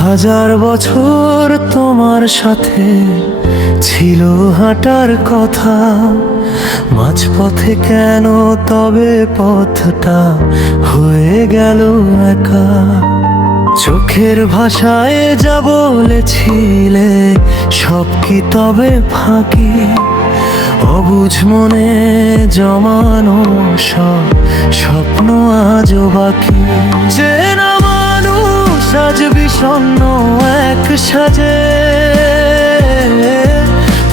হাজার বছর তোমার সাথে ছিল হাঁটার কথা, মাঝপথে কেন তবে পথটা হয়ে গেল একা? চোখের ভাষায় যা বলেছিলে সব কি তবে ফাঁকি? অবুঝ মনে জমানো সব স্বপ্ন আজও বাকি। চেনা মানুষ আজ বিষণ্ণ এক সাজে,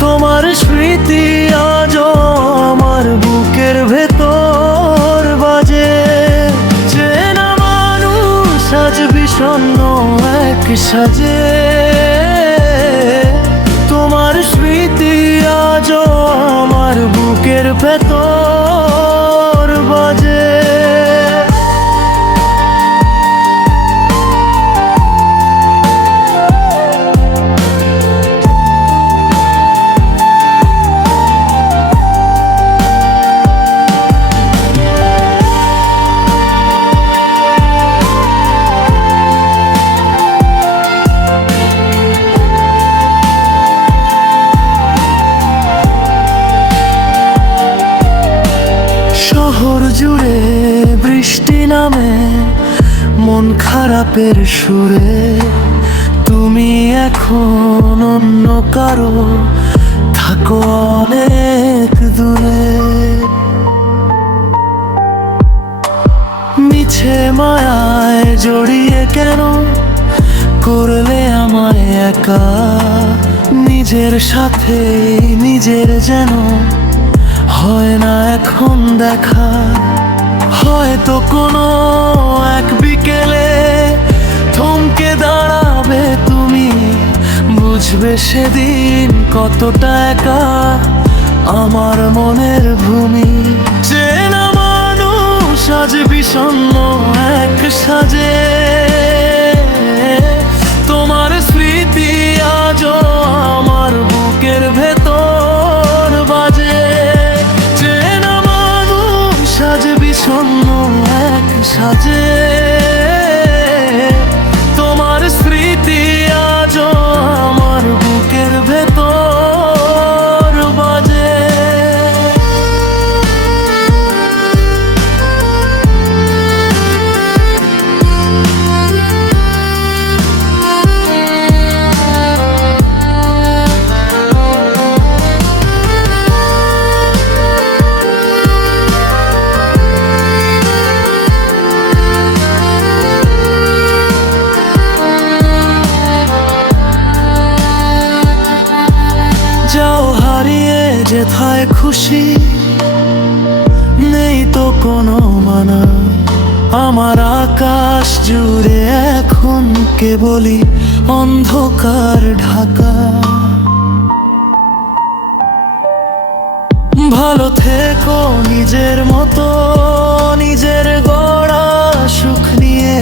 তোমার স্মৃতি আজও আমার বুকের ভেতর বাজে। চেনা মানুষ আজ বিষণ্ণ এক সাজে, তোমার স্মৃতি আজও আমার বুকের ভেতর বাজে। শহর জুড়ে বৃষ্টি নামে মন খারাপের সুরে, তুমি এখন অন্য কারো থাকো অনেক দূরে। মিছে মায়ায় জড়িয়ে কেন করলে আমায় একা? নিজের সাথে নিজের যেন হয় না এখন দেখা। হয়তো কোনো এক বিকেলে থমকে দাঁড়াবে তুমি, বুঝবে সেদিন কতটা একা আমার মনের ভূমি। চেনা মানুষ আজ বিষণ্ণ এক সাজে, তোমার স্মৃতি আজও আমার বুকের ভেতর বাজে। সাজে বিষণ্ণ এক সাজে, তোমার স্মৃতি আজও আমার বুকের ভেতর বাজে। যেথায় খুশি নেই তো কোনো মানা, আমার আকাশ জুড়ে এখন কেবলই অন্ধকার ঢাকা। ভালো থেকো নিজের মতো, নিজের গড়া সুখ নিয়ে।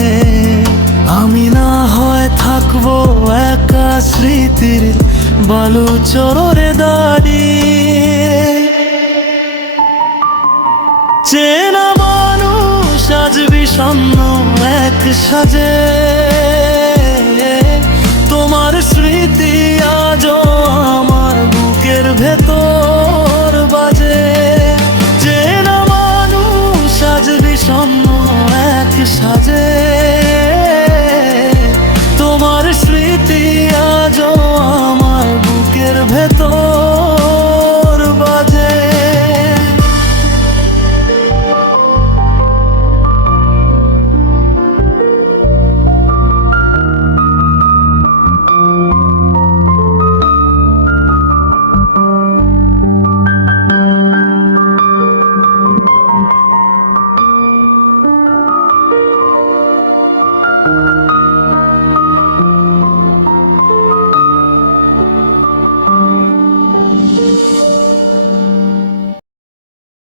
আমি না হয় থাকবো একা স্মৃতির বালু চরে দাঁড়িয়ে। চেনা মানুষ আজ বিষণ্ণ এক সাজে,